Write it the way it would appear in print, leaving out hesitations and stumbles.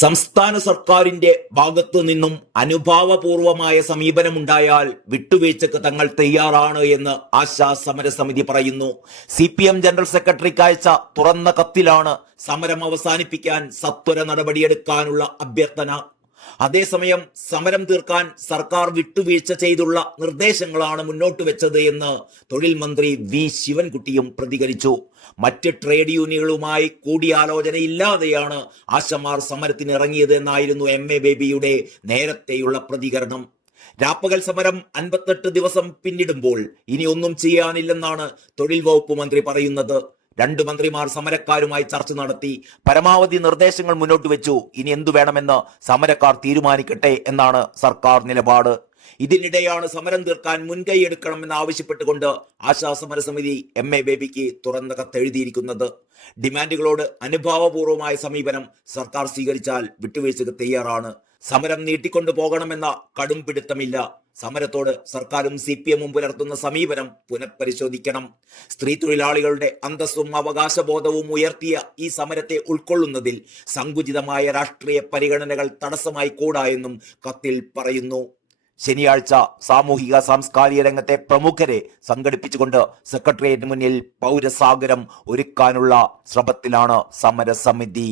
സംസ്ഥാന സർക്കാരിന്റെ ഭാഗത്തു നിന്നും അനുഭാവപൂർവമായ സമീപനമുണ്ടായാൽ വിട്ടുവീഴ്ചക്ക് തങ്ങൾ തയ്യാറാണ് എന്ന് ആശാ സമരസമിതി പറയുന്നു. CPM ജനറൽ സെക്രട്ടറിക്ക് അയച്ച തുറന്ന കത്തിലാണ് സമരം അവസാനിപ്പിക്കാൻ സത്വര നടപടിയെടുക്കാനുള്ള അഭ്യർത്ഥന. അതേസമയം സമരം തീർക്കാൻ സർക്കാർ വിട്ടുവീഴ്ച ചെയ്തുള്ള നിർദ്ദേശങ്ങളാണ് മുന്നോട്ട് വെച്ചത് എന്ന് തൊഴിൽ മന്ത്രി വി ശിവൻകുട്ടിയും പ്രതികരിച്ചു. മറ്റ് ട്രേഡ് യൂണിയനുകളുമായി കൂടിയാലോചനയില്ലാതെയാണ് ആശമാർ സമരത്തിന് ഇറങ്ങിയത് എന്നായിരുന്നു MA ബേബിയുടെ നേരത്തെയുള്ള പ്രതികരണം. രാപ്പകൽ സമരം 58 ദിവസം പിന്നിടുമ്പോൾ ഇനി ഒന്നും ചെയ്യാനില്ലെന്നാണ് തൊഴിൽ വകുപ്പ് മന്ത്രി പറയുന്നത്. 2 മന്ത്രിമാർ സമരക്കാരുമായി ചർച്ച നടത്തി പരമാവധി നിർദ്ദേശങ്ങൾ മുന്നോട്ട് വെച്ചു. ഇനി എന്തു വേണമെന്ന് സമരക്കാർ തീരുമാനിക്കട്ടെ എന്നാണ് സർക്കാർ നിലപാട്. ഇതിനിടെയാണ് സമരം തീർക്കാൻ മുൻകൈയെടുക്കണമെന്ന് ആവശ്യപ്പെട്ടുകൊണ്ട് ആശാ സമരസമിതി MA ബേബിക്ക് തുറന്ന കത്തെഴുതിയിരിക്കുന്നത്. ഡിമാൻഡുകളോട് അനുഭാവപൂർവമായ സമീപനം സർക്കാർ സ്വീകരിച്ചാൽ വിട്ടുവീഴ്ചക്ക് തയ്യാറാണ്. സമരം നീട്ടിക്കൊണ്ടു പോകണമെന്ന കടും പിടുത്തമില്ല. സമരത്തോട് സർക്കാരും CPM പുലർത്തുന്ന സമീപനം പുനഃപരിശോധിക്കണം. സ്ത്രീ തൊഴിലാളികളുടെ അന്തസ്സും അവകാശബോധവും ഉയർത്തിയ ഈ സമരത്തെ ഉൾക്കൊള്ളുന്നതിൽ സങ്കുചിതമായ രാഷ്ട്രീയ പരിഗണനകൾ തടസ്സമായി കൂടാ എന്നും കത്തിൽ പറയുന്നു. ശനിയാഴ്ച സാമൂഹിക സാംസ്കാരിക രംഗത്തെ പ്രമുഖരെ സംഘടിപ്പിച്ചുകൊണ്ട് സെക്രട്ടേറിയറ്റിന് മുന്നിൽ പൗരസാഗരം ഒരുക്കാനുള്ള ശ്രമത്തിലാണ് സമരസമിതി.